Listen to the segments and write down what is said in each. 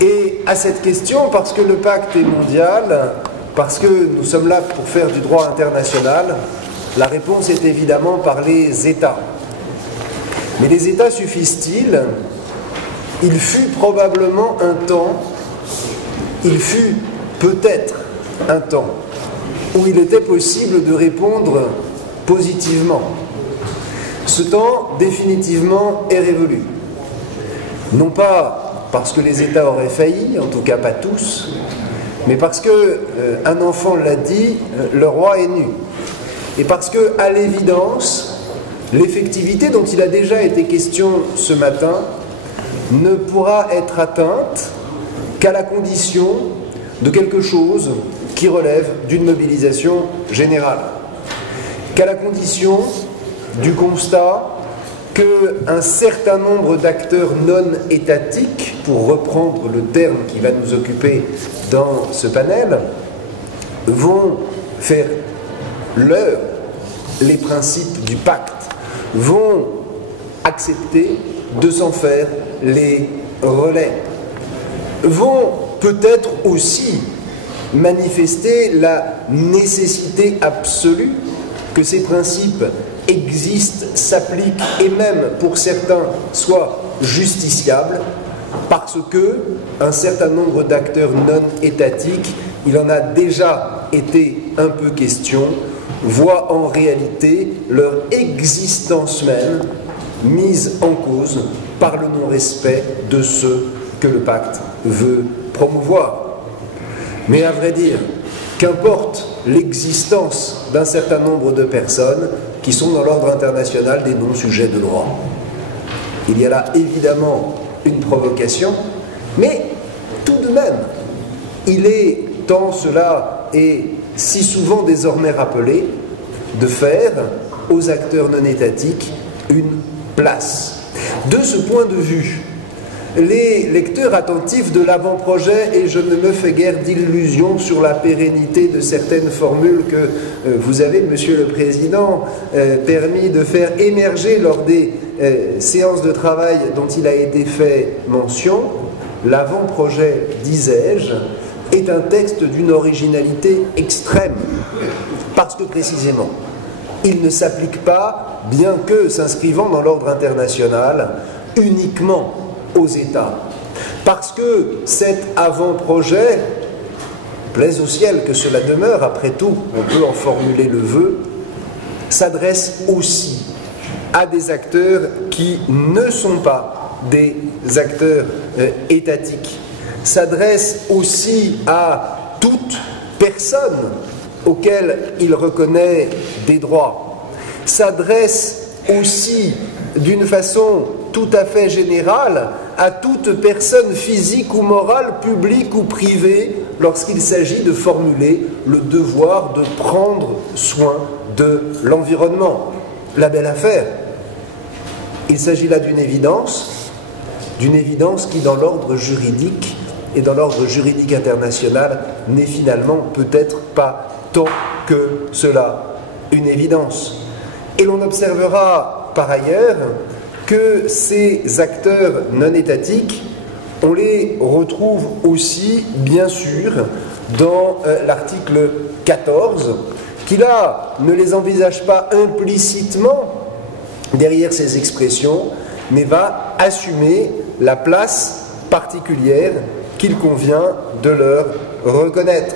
Et à cette question, parce que le pacte est mondial, parce que nous sommes là pour faire du droit international, la réponse est évidemment par les États. Mais les États suffisent-ils? Il fut probablement un temps, il fut peut-être un temps, où il était possible de répondre positivement. Ce temps, définitivement, est révolu. Non pas parce que les États auraient failli, en tout cas pas tous, mais parce que, un enfant l'a dit, le roi est nu. Et parce que, à l'évidence, l'effectivité dont il a déjà été question ce matin ne pourra être atteinte qu'à la condition de quelque chose qui relève d'une mobilisation générale, qu'à la condition du constat qu'un certain nombre d'acteurs non étatiques, pour reprendre le terme qui va nous occuper dans ce panel, vont faire leur les principes du pacte, vont accepter de s'en faire les relais, vont peut-être aussi manifester la nécessité absolue que ces principes existent, s'appliquent et même pour certains soient justiciables, parce que un certain nombre d'acteurs non étatiques, il en a déjà été un peu question, voient en réalité leur existence même mise en cause par le non-respect de ce que le pacte veut promouvoir. Mais à vrai dire, qu'importe l'existence d'un certain nombre de personnes qui sont dans l'ordre international des non-sujets de droit. Il y a là évidemment une provocation, mais tout de même, il est temps, cela est si souvent désormais rappelé, de faire aux acteurs non étatiques une place. De ce point de vue, les lecteurs attentifs de l'avant-projet, et je ne me fais guère d'illusions sur la pérennité de certaines formules que vous avez, Monsieur le Président, permis de faire émerger lors des séances de travail dont il a été fait mention, l'avant-projet, disais-je, est un texte d'une originalité extrême, parce que précisément, il ne s'applique pas, bien que s'inscrivant dans l'ordre international, uniquement aux États. Parce que cet avant-projet, plaise au ciel que cela demeure, après tout, on peut en formuler le vœu, s'adresse aussi à des acteurs qui ne sont pas des acteurs étatiques, s'adresse aussi à toute personne auquel il reconnaît des droits, s'adresse aussi d'une façon tout à fait générale à toute personne physique ou morale, publique ou privée, lorsqu'il s'agit de formuler le devoir de prendre soin de l'environnement. La belle affaire. Il s'agit là d'une évidence qui dans l'ordre juridique et dans l'ordre juridique international n'est finalement peut-être pas tant que cela une évidence. Et l'on observera par ailleurs que ces acteurs non étatiques, on les retrouve aussi, bien sûr, dans l'article 14, qui là ne les envisage pas implicitement derrière ces expressions, mais va assumer la place particulière qu'il convient de leur reconnaître.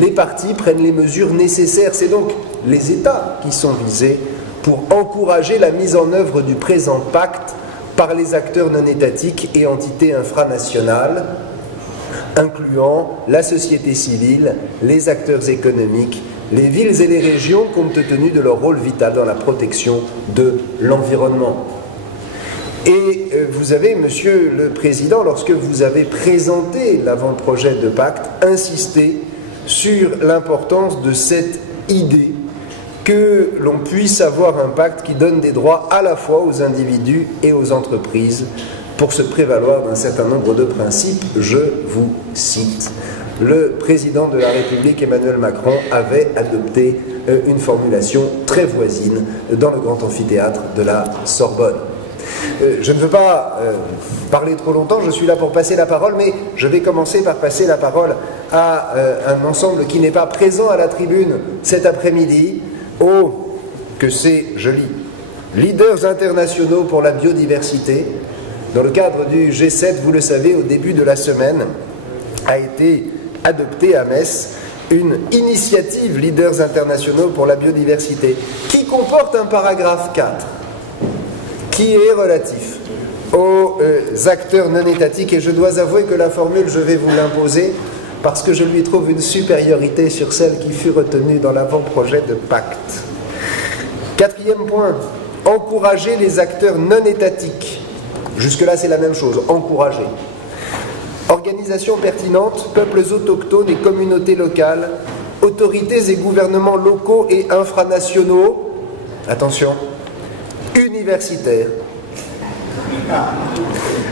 Les parties prennent les mesures nécessaires, c'est donc les États qui sont visés pour encourager la mise en œuvre du présent pacte par les acteurs non étatiques et entités infranationales, incluant la société civile, les acteurs économiques, les villes et les régions, compte tenu de leur rôle vital dans la protection de l'environnement. Et vous avez, Monsieur le Président, lorsque vous avez présenté l'avant-projet de pacte, insisté sur l'importance de cette idée que l'on puisse avoir un pacte qui donne des droits à la fois aux individus et aux entreprises pour se prévaloir d'un certain nombre de principes. Je vous cite. Le président de la République, Emmanuel Macron, avait adopté une formulation très voisine dans le grand amphithéâtre de la Sorbonne. Je ne veux pas parler trop longtemps, je suis là pour passer la parole, mais je vais commencer par passer la parole à un ensemble qui n'est pas présent à la tribune cet après-midi, je lis, leaders internationaux pour la biodiversité. Dans le cadre du G7, vous le savez, au début de la semaine, a été adoptée à Metz une initiative leaders internationaux pour la biodiversité qui comporte un paragraphe 4 qui est relatif aux acteurs non étatiques, et je dois avouer que la formule, je vais vous l'imposer parce que je lui trouve une supériorité sur celle qui fut retenue dans l'avant-projet de pacte. Quatrième point, encourager les acteurs non étatiques. Jusque-là, c'est la même chose, encourager. Organisations pertinentes, peuples autochtones et communautés locales, autorités et gouvernements locaux et infranationaux, attention, universitaires,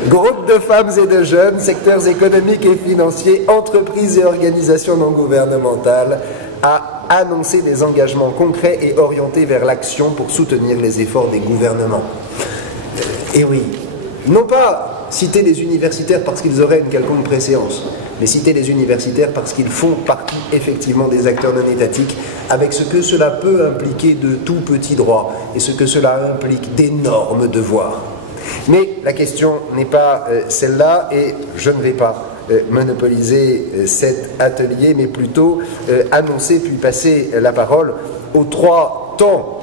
groupes de femmes et de jeunes, secteurs économiques et financiers, entreprises et organisations non gouvernementales, à annoncer des engagements concrets et orientés vers l'action pour soutenir les efforts des gouvernements. Et oui, non pas citer les universitaires parce qu'ils auraient une quelconque préséance, mais citer les universitaires parce qu'ils font partie effectivement des acteurs non étatiques, avec ce que cela peut impliquer de tout petits droits et ce que cela implique d'énormes devoirs. Mais la question n'est pas celle-là, et je ne vais pas monopoliser cet atelier, mais plutôt annoncer puis passer la parole aux 3 temps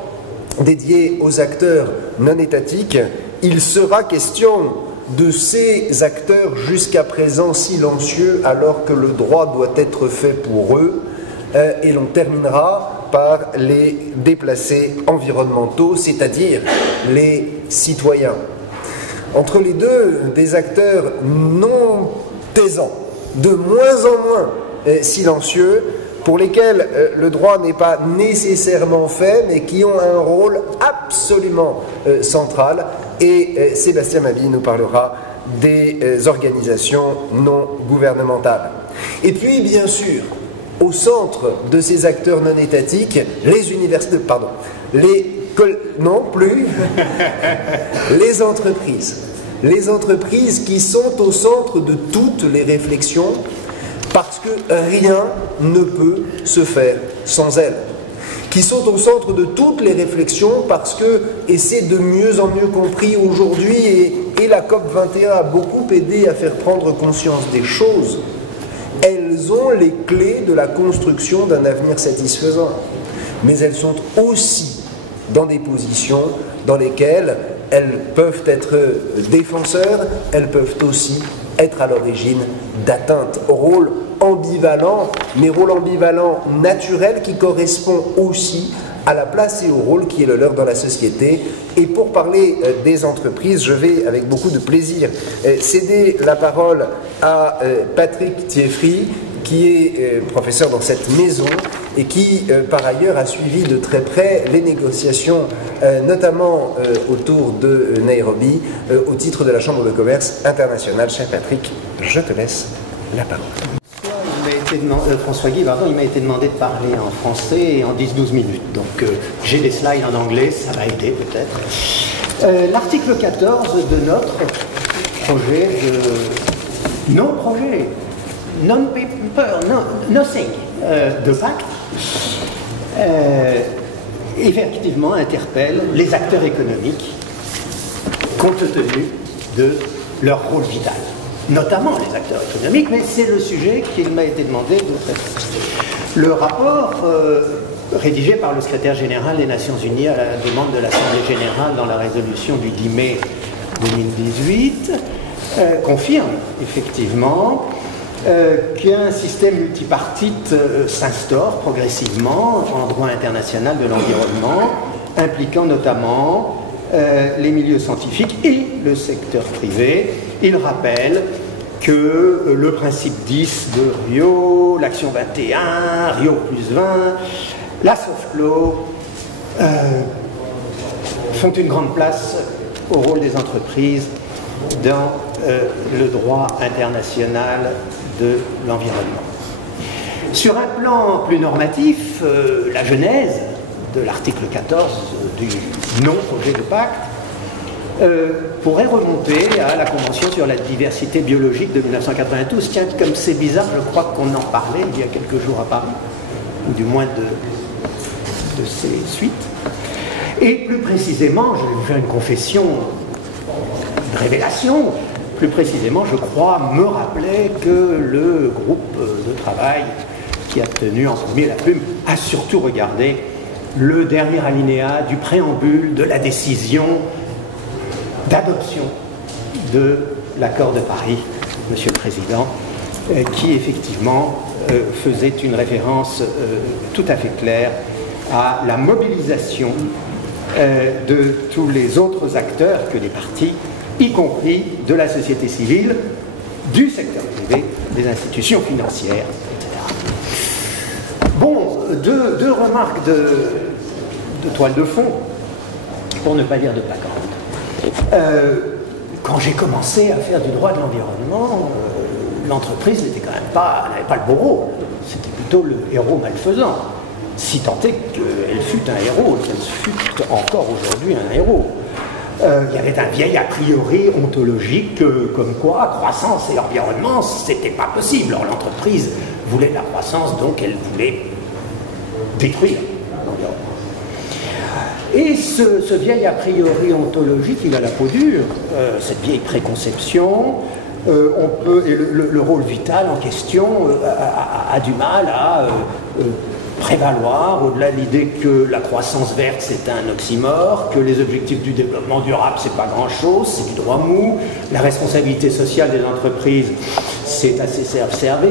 dédiés aux acteurs non étatiques. Il sera question de ces acteurs jusqu'à présent silencieux alors que le droit doit être fait pour eux, et l'on terminera par les déplacés environnementaux, c'est-à-dire les citoyens. Entre les deux, des acteurs non taisants, de moins en moins silencieux, pour lesquels le droit n'est pas nécessairement fait, mais qui ont un rôle absolument central. Et Sébastien Mabille nous parlera des organisations non gouvernementales. Et puis, bien sûr, au centre de ces acteurs non étatiques, les universités, les entreprises. Les entreprises qui sont au centre de toutes les réflexions, parce que rien ne peut se faire sans elles. Qui sont au centre de toutes les réflexions parce que, et c'est de mieux en mieux compris aujourd'hui, et la COP21 a beaucoup aidé à faire prendre conscience des choses, elles ont les clés de la construction d'un avenir satisfaisant. Mais elles sont aussi dans des positions dans lesquelles elles peuvent être défenseurs, elles peuvent aussi être à l'origine d'atteintes au rôle ambivalent, mais rôle ambivalent naturel qui correspond aussi à la place et au rôle qui est le leur dans la société. Et pour parler des entreprises, je vais avec beaucoup de plaisir céder la parole à Patrick Thieffry, qui est professeur dans cette maison et qui, par ailleurs, a suivi de très près les négociations, notamment autour de Nairobi, au titre de la Chambre de commerce internationale. Cher Patrick, je te laisse la parole. François Guy, pardon, il m'a été demandé de parler en français en 10-12 minutes. Donc j'ai des slides en anglais, ça va aider peut-être. L'article 14 de notre projet de non-paper, nothing de pacte, effectivement interpelle les acteurs économiques compte tenu de leur rôle vital. Notamment les acteurs économiques, mais c'est le sujet qu'il m'a été demandé de traiter. Le rapport rédigé par le secrétaire général des Nations Unies à la demande de l'Assemblée générale dans la résolution du 10 mai 2018 confirme effectivement qu'un système multipartite s'instaure progressivement en droit international de l'environnement, impliquant notamment les milieux scientifiques et le secteur privé. Il rappelle que le principe 10 de Rio, l'action 21, Rio + 20, la soft law font une grande place au rôle des entreprises dans le droit international de l'environnement. Sur un plan plus normatif, la genèse de l'article 14 du non-projet de pacte pourrait remonter à la Convention sur la diversité biologique de 1992. Tiens, comme c'est bizarre, je crois qu'on en parlait il y a quelques jours à Paris, ou du moins de ses suites. Et plus précisément, je vais vous faire une confession, une révélation. Plus précisément, je crois me rappeler que le groupe de travail qui a tenu en premier la plume a surtout regardé le dernier alinéa du préambule de la décision d'adoption de l'accord de Paris, Monsieur le Président, qui effectivement faisait une référence tout à fait claire à la mobilisation de tous les autres acteurs que les partis, y compris de la société civile, du secteur privé, des institutions financières, etc. Bon, deux remarques de toile de fond, pour ne pas dire de placard. Quand j'ai commencé à faire du droit de l'environnement, l'entreprise n'avait pas le beau rôle, c'était plutôt le héros malfaisant, si tant est qu'elle fut un héros, qu'elle fut encore aujourd'hui un héros. Il y avait un vieil a priori ontologique comme quoi croissance et environnement, c'était pas possible. Alors l'entreprise voulait de la croissance, donc elle voulait détruire l'environnement. Et ce vieil a priori ontologique, il a la peau dure, cette vieille préconception, le rôle vital en question a du mal à prévaloir, au-delà de l'idée que la croissance verte c'est un oxymore, que les objectifs du développement durable c'est pas grand-chose, c'est du droit mou, la responsabilité sociale des entreprises c'est assez observé,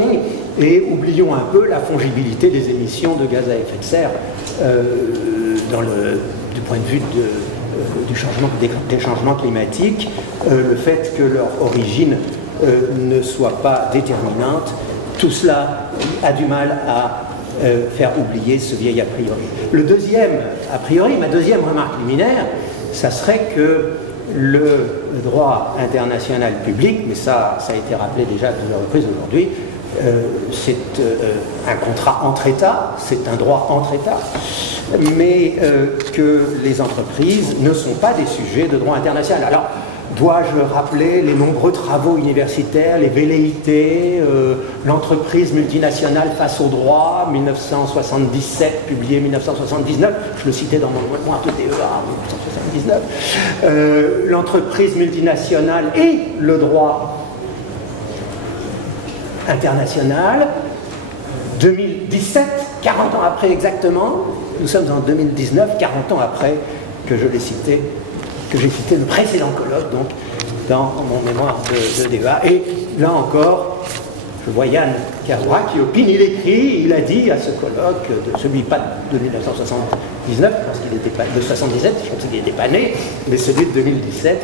et oublions un peu la fongibilité des émissions de gaz à effet de serre du point de vue des changements climatiques, le fait que leur origine ne soit pas déterminante, tout cela a du mal à faire oublier ce vieil a priori. Le deuxième a priori, ma deuxième remarque liminaire, ça serait que le droit international public, mais ça a été rappelé déjà à plusieurs reprises aujourd'hui, c'est un contrat entre États, c'est un droit entre États, mais que les entreprises ne sont pas des sujets de droit international. Alors, dois-je rappeler les nombreux travaux universitaires, les velléités, l'entreprise multinationale face au droit, 1977, publié 1979, je le citais dans mon mémoire de DEA, 1979, l'entreprise multinationale et le droit international, 2017, 40 ans après exactement, nous sommes en 2019, 40 ans après que je l'ai cité, que j'ai cité le précédent colloque, donc, dans mon mémoire de DEA. Et là encore, je vois Yann Cazouras qui opine, il écrit, il a dit à ce colloque, celui pas de 1979, parce qu'il était pas de 77, je pense qu'il n'était pas né, mais celui de 2017,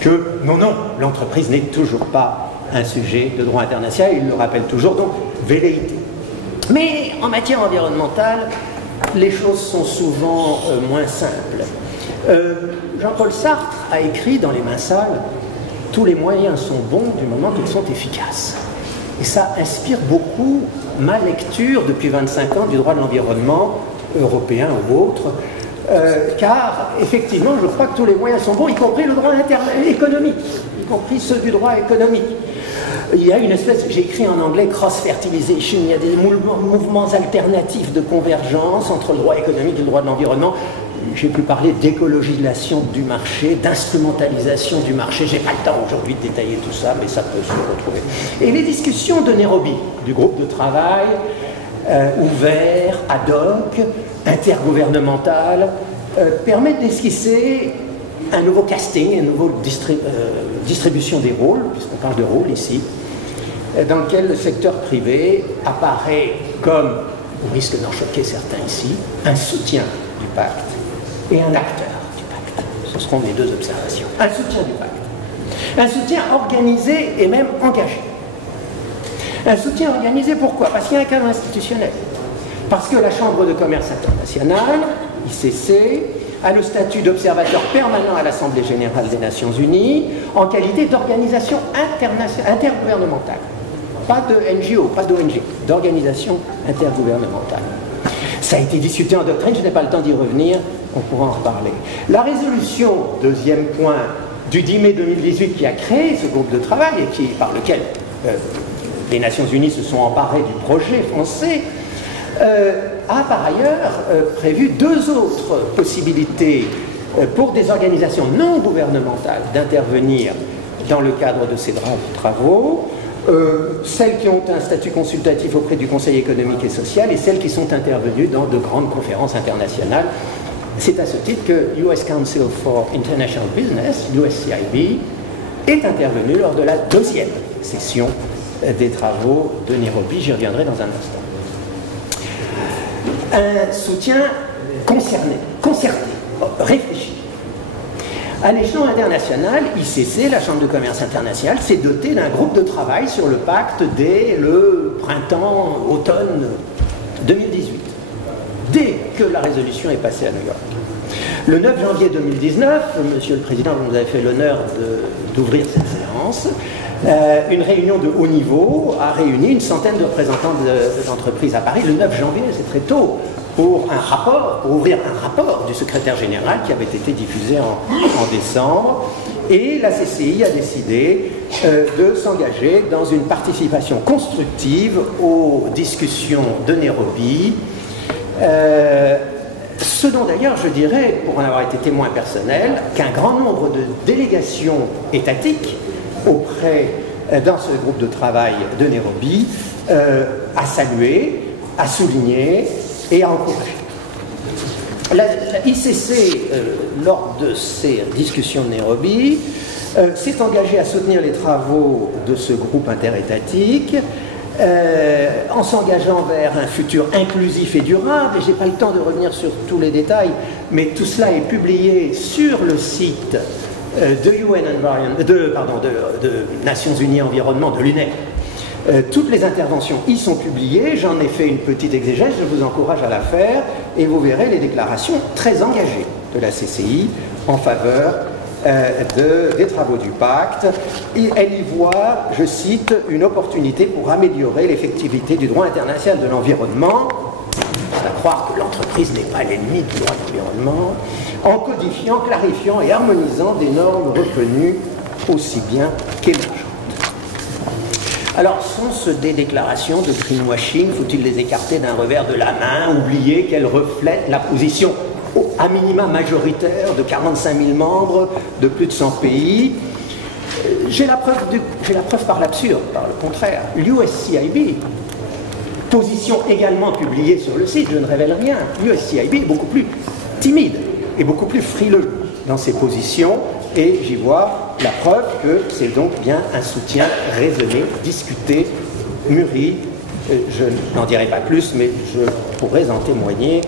que non, l'entreprise n'est toujours pas un sujet de droit international, il le rappelle toujours, donc velléité. Mais en matière environnementale, les choses sont souvent moins simples. Jean-Paul Sartre a écrit dans Les Mains sales « Tous les moyens sont bons du moment qu'ils sont efficaces ». Et ça inspire beaucoup ma lecture depuis 25 ans du droit de l'environnement, européen ou autre, car effectivement je crois que tous les moyens sont bons, y compris le droit économique, y compris ceux du droit économique. Il y a une espèce, j'ai écrit en anglais cross-fertilization, il y a des mouvements alternatifs de convergence entre le droit économique et le droit de l'environnement. J'ai pu parler d'écologisation du marché, d'instrumentalisation du marché. J'ai pas le temps aujourd'hui de détailler tout ça, mais ça peut se retrouver. Et les discussions de Nairobi, du groupe de travail ouvert, ad hoc, intergouvernemental, permettent d'esquisser un nouveau casting, une nouvelle distribution des rôles, puisqu'on parle de rôle ici, dans lequel le secteur privé apparaît comme, au risque d'en choquer certains ici, un soutien du pacte et un acteur du pacte. Ce seront mes deux observations. Un soutien du pacte. Un soutien organisé et même engagé. Un soutien organisé, pourquoi? Parce qu'il y a un cadre institutionnel. Parce que la Chambre de commerce internationale, ICC, a le statut d'observateur permanent à l'Assemblée générale des Nations Unies en qualité d'organisation intergouvernementale. Pas de NGO, pas d'ONG, d'organisation intergouvernementale. Ça a été discuté en doctrine, je n'ai pas le temps d'y revenir, on pourra en reparler. La résolution, deuxième point du 10 mai 2018 qui a créé ce groupe de travail et par lequel les Nations Unies se sont emparées du projet français, a par ailleurs prévu 2 autres possibilités pour des organisations non gouvernementales d'intervenir dans le cadre de ces travaux, celles qui ont un statut consultatif auprès du Conseil économique et social et celles qui sont intervenues dans de grandes conférences internationales. C'est à ce titre que US Council for International Business, USCIB, est intervenu lors de la 2e session des travaux de Nairobi. J'y reviendrai dans un instant. Un soutien concerté, réfléchi. À l'échelon international, ICC, la Chambre de commerce internationale, s'est dotée d'un groupe de travail sur le pacte dès le printemps-automne 2018, dès que la résolution est passée à New York. Le 9 janvier 2019, Monsieur le Président, vous nous avez fait l'honneur d'ouvrir cette séance, une réunion de haut niveau a réuni une centaine de représentants d'entreprises à Paris le 9 janvier, c'est très tôt, pour ouvrir un rapport du secrétaire général qui avait été diffusé en décembre. Et la CCI a décidé de s'engager dans une participation constructive aux discussions de Nairobi, ce dont d'ailleurs je dirais, pour en avoir été témoin personnel, qu'un grand nombre de délégations étatiques dans ce groupe de travail de Nairobi a salué, a souligné et a encouragé. La ICC, lors de ces discussions de Nairobi, s'est engagée à soutenir les travaux de ce groupe interétatique en s'engageant vers un futur inclusif et durable. Et je n'ai pas le temps de revenir sur tous les détails, mais tout cela est publié sur le site de Nations Unies Environnement, de l'UNEP. Toutes les interventions y sont publiées, j'en ai fait une petite exégèse, je vous encourage à la faire, et vous verrez les déclarations très engagées de la CCI en faveur des travaux du pacte. Et elle y voit, je cite, une opportunité pour améliorer l'effectivité du droit international de l'environnement, c'est à croire que l'entreprise n'est pas l'ennemi du droit de l'environnement, en codifiant, clarifiant et harmonisant des normes reconnues aussi bien qu'émergentes. Alors, sont-ce des déclarations de greenwashing? Faut-il les écarter d'un revers de la main, oublier qu'elles reflètent la position à minima majoritaire de 45 000 membres de plus de 100 pays? J'ai la preuve par l'absurde, par le contraire. L'USCIB, position également publiée sur le site, je ne révèle rien, l'USCIB est beaucoup plus timide et beaucoup plus frileux dans ses positions, et j'y vois la preuve que c'est donc bien un soutien raisonné, discuté, mûri. Je n'en dirai pas plus, mais je pourrais en témoigner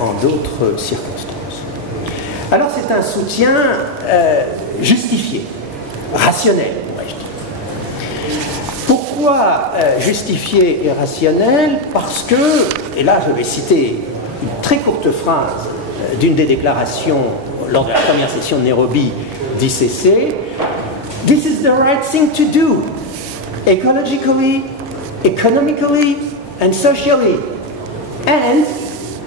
en d'autres circonstances. Alors c'est un soutien justifié, rationnel, pourrais-je dire. Pourquoi justifié et rationnel? Parce que, et là je vais citer une très courte phrase d'une des déclarations lors de la première session de Nairobi d'ICC, « This is the right thing to do, ecologically, economically and socially. And,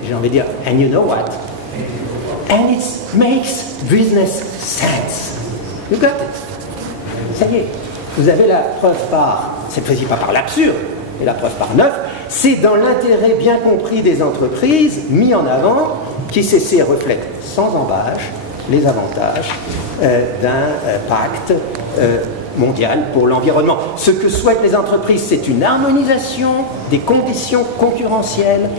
j'ai envie de dire, and you know what? And it makes business sense. You got it. Ça y est, vous avez la preuve par, cette fois-ci pas par l'absurde, mais la preuve par 9, c'est dans l'intérêt bien compris des entreprises mis en avant qu'ICC reflète sans embâche les avantages d'un pacte mondial pour l'environnement. Ce que souhaitent les entreprises, c'est une harmonisation des conditions concurrentielles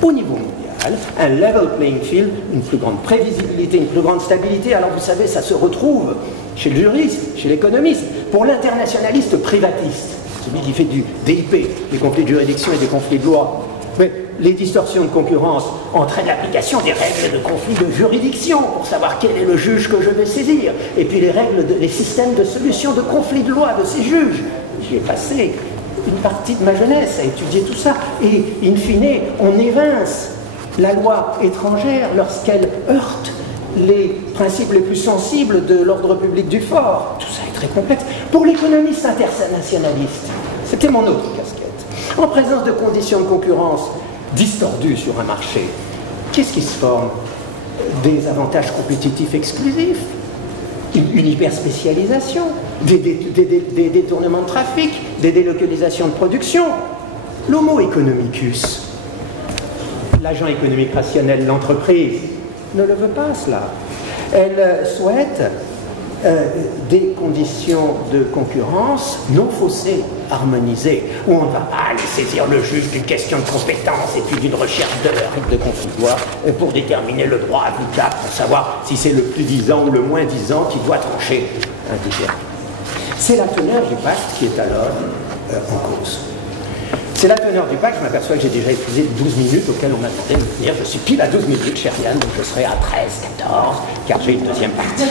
au niveau mondial, un level playing field, une plus grande prévisibilité, une plus grande stabilité. Alors vous savez, ça se retrouve chez le juriste, chez l'économiste, pour l'internationaliste privatiste, celui qui fait du DIP, des conflits de juridiction et des conflits de loi. Mais les distorsions de concurrence entraînent l'application des règles de conflit de juridiction pour savoir quel est le juge que je vais saisir, et puis les systèmes de solution de conflits de loi de ces juges. J'y ai passé une partie de ma jeunesse à étudier tout ça, et in fine, on évince la loi étrangère lorsqu'elle heurte les principes les plus sensibles de l'ordre public du fort. Tout ça est très complexe. Pour l'économiste internationaliste, c'était mon autre casquette. En présence de conditions de concurrence distordues sur un marché, qu'est-ce qui se forme? Des avantages compétitifs exclusifs, une hyperspécialisation, des détournements de trafic, des délocalisations de production. L'homo economicus, l'agent économique rationnel, l'entreprise, ne le veut pas cela. Elle souhaite des conditions de concurrence non faussées, harmonisées, où on ne va pas aller saisir le juge d'une question de compétence et puis d'une recherche de règles de conflit pour déterminer le droit applicable, pour savoir si c'est le plus disant ou le moins disant qui doit trancher un différend. C'est la teneur du pacte qui est alors en cause. C'est la teneur du pacte, je m'aperçois que j'ai déjà épuisé les 12 minutes auxquelles on m'a demandé de venir. Je suis pile à 12 minutes, cher Yann, donc je serai à 13, 14, car j'ai une deuxième partie.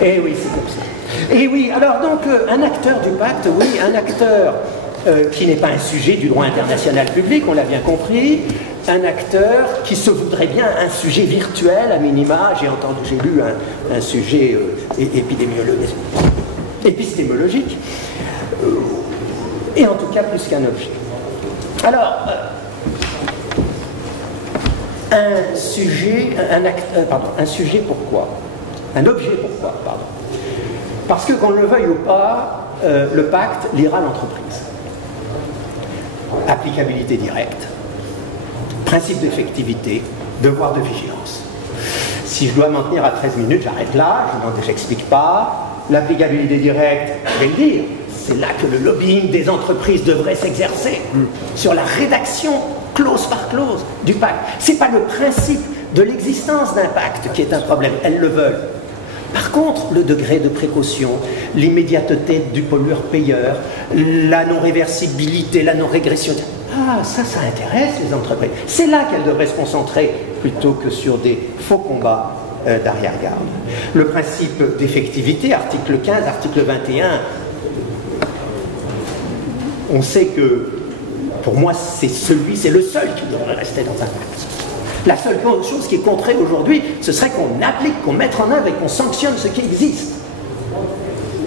Et oui, c'est comme ça. Et oui, alors donc, un acteur du pacte, oui, un acteur qui n'est pas un sujet du droit international public, on l'a bien compris, un acteur qui se voudrait bien un sujet virtuel, à minima, j'ai lu un sujet épistémologique, et en tout cas plus qu'un objet. Alors, un sujet pourquoi? Un objet pourquoi, pardon. Parce que qu'on le veuille ou pas, le pacte liera l'entreprise. Applicabilité directe, principe d'effectivité, devoir de vigilance. Si je dois m'en tenir à 13 minutes, j'arrête là, je n'explique pas. L'applicabilité directe, je vais le dire. C'est là que le lobbying des entreprises devrait s'exercer, sur la rédaction, clause par clause, du pacte. Ce n'est pas le principe de l'existence d'un pacte qui est un problème, elles le veulent. Par contre, le degré de précaution, l'immédiateté du pollueur-payeur, la non-réversibilité, la non-régression, ça intéresse les entreprises. C'est là qu'elles devraient se concentrer plutôt que sur des faux combats d'arrière-garde. Le principe d'effectivité, article 15, article 21, on sait que, pour moi, c'est le seul qui devrait rester dans un pacte. La seule chose qui est contrée aujourd'hui, ce serait qu'on applique, qu'on mette en œuvre et qu'on sanctionne ce qui existe.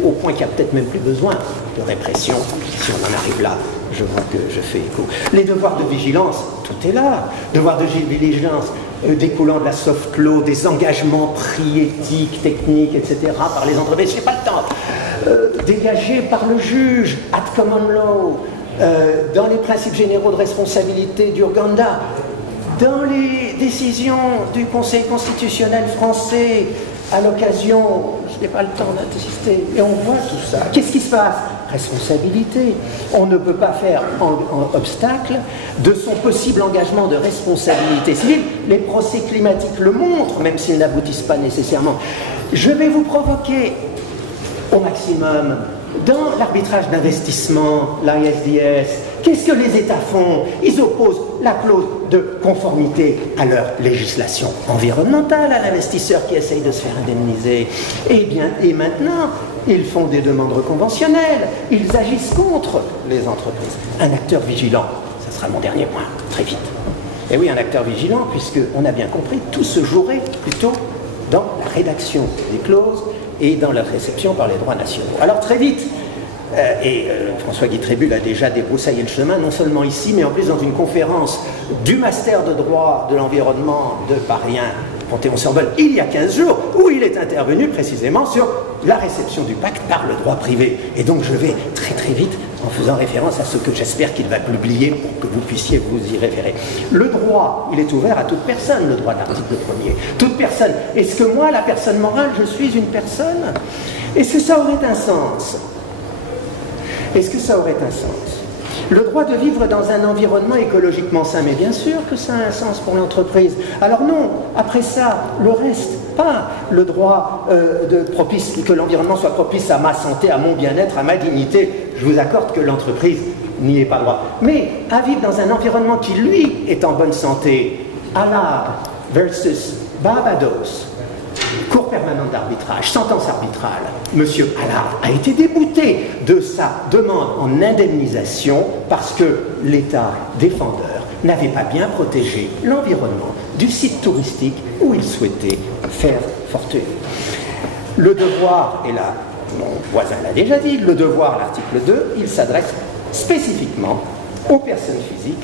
Au point qu'il n'y a peut-être même plus besoin de répression. Si on en arrive là, je vois que je fais écho. Les devoirs de vigilance, tout est là. Devoirs de vigilance découlant de la soft law, des engagements pris, éthiques, techniques, etc., par les entreprises. Je n'ai pas le temps. Dégagés par le juge, ad common law, dans les principes généraux de responsabilité d'Urganda, dans les décisions du Conseil constitutionnel français, à l'occasion, je n'ai pas le temps d'insister, et on voit tout ça. Qu'est-ce qui se passe? Responsabilité. On ne peut pas faire en obstacle de son possible engagement de responsabilité civile. Les procès climatiques le montrent, même s'ils n'aboutissent pas nécessairement. Je vais vous provoquer au maximum dans l'arbitrage d'investissement, l'ISDS. Qu'est-ce que les États font? Ils opposent la clause de conformité à leur législation environnementale à l'investisseur qui essaye de se faire indemniser. Et maintenant, ils font des demandes conventionnelles, ils agissent contre les entreprises. Un acteur vigilant, ça sera mon dernier point, très vite. Et oui, un acteur vigilant, puisqu'on a bien compris, tout se jouerait plutôt dans la rédaction des clauses et dans leur réception par les droits nationaux. Alors très vite, François-Guy Trébul a déjà débroussaillé le chemin, non seulement ici, mais en plus dans une conférence du Master de droit de l'environnement de Paris 1, Panthéon-Sorbonne, il y a 15 jours, où il est intervenu précisément sur la réception du pacte par le droit privé. Et donc je vais très très vite, en faisant référence à ce que j'espère qu'il va publier pour que vous puissiez vous y référer. Le droit, il est ouvert à toute personne, le droit de l'article 1er. Toute personne. Est-ce que moi, la personne morale, je suis une personne? Est-ce que ça aurait un sens? Est-ce que ça aurait un sens? Le droit de vivre dans un environnement écologiquement sain, mais bien sûr que ça a un sens pour l'entreprise. Alors non, après ça, le reste, pas le droit que l'environnement soit propice à ma santé, à mon bien-être, à ma dignité. Je vous accorde que l'entreprise n'y est pas droit. Mais à vivre dans un environnement qui, lui, est en bonne santé, Allard versus Barbados, Cour permanente d'arbitrage, sentence arbitrale, M. Allard a été débouté de sa demande en indemnisation parce que l'État défendeur n'avait pas bien protégé l'environnement du site touristique où il souhaitait faire fortune. Le devoir, et là, mon voisin l'a déjà dit, le devoir, l'article 2, il s'adresse spécifiquement aux personnes physiques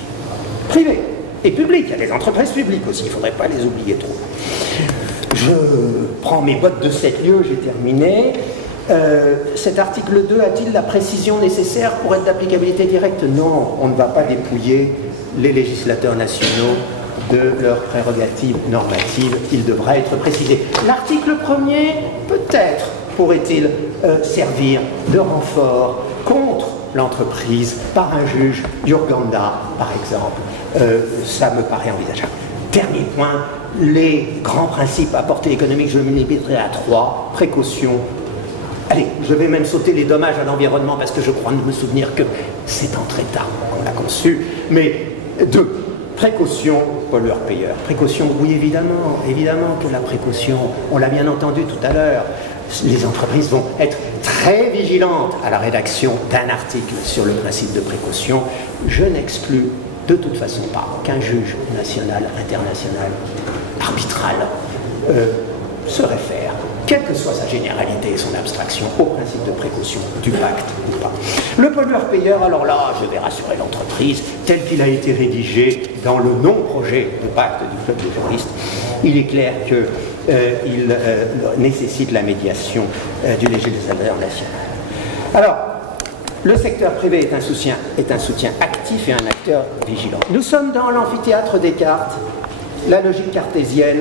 privées et publiques. Il y a des entreprises publiques aussi, il ne faudrait pas les oublier trop. Je prends mes bottes de 7 lieues, j'ai terminé. Cet article 2 a-t-il la précision nécessaire pour être d'applicabilité directe? Non, on ne va pas dépouiller les législateurs nationaux de leurs prérogatives normatives, il devra être précisé. L'article 1er, peut-être pourrait-il servir de renfort contre l'entreprise par un juge d'Urganda, par exemple. Ça me paraît envisageable. Dernier point, les grands principes à portée économique, je me limiterai à 3. Précaution. Allez, je vais même sauter les dommages à l'environnement parce que je crois me souvenir que c'est en très tard qu'on l'a conçu. Mais 2. Précaution, pollueur-payeur. Précaution, oui, évidemment que la précaution, on l'a bien entendu tout à l'heure, les entreprises vont être très vigilantes à la rédaction d'un article sur le principe de précaution. Je n'exclus de toute façon pas qu'un juge national, international, arbitral se réfère, quelle que soit sa généralité et son abstraction, au principe de précaution du pacte ou pas. Le pollueur-payeur, alors là, je vais rassurer l'entreprise, tel qu'il a été rédigé dans le non-projet de pacte du Club des juristes, il est clair qu'il nécessite la médiation du législateur national. Alors, le secteur privé est un soutien actif et un acteur vigilant. Nous sommes dans l'amphithéâtre Descartes, la logique cartésienne,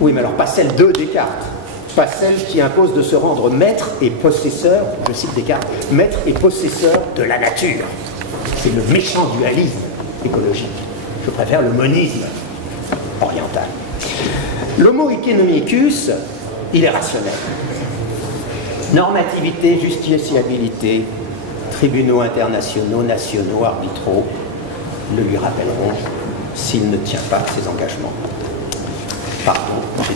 oui, mais alors pas celle de Descartes, pas celle qui impose de se rendre maître et possesseur, je cite Descartes, maître et possesseur de la nature. C'est le méchant dualisme écologique. Je préfère le monisme oriental. L'homo economicus, il est rationnel. Normativité, justiciabilité, tribunaux internationaux, nationaux, arbitraux le lui rappelleront s'il ne tient pas ses engagements. Pardon, j'ai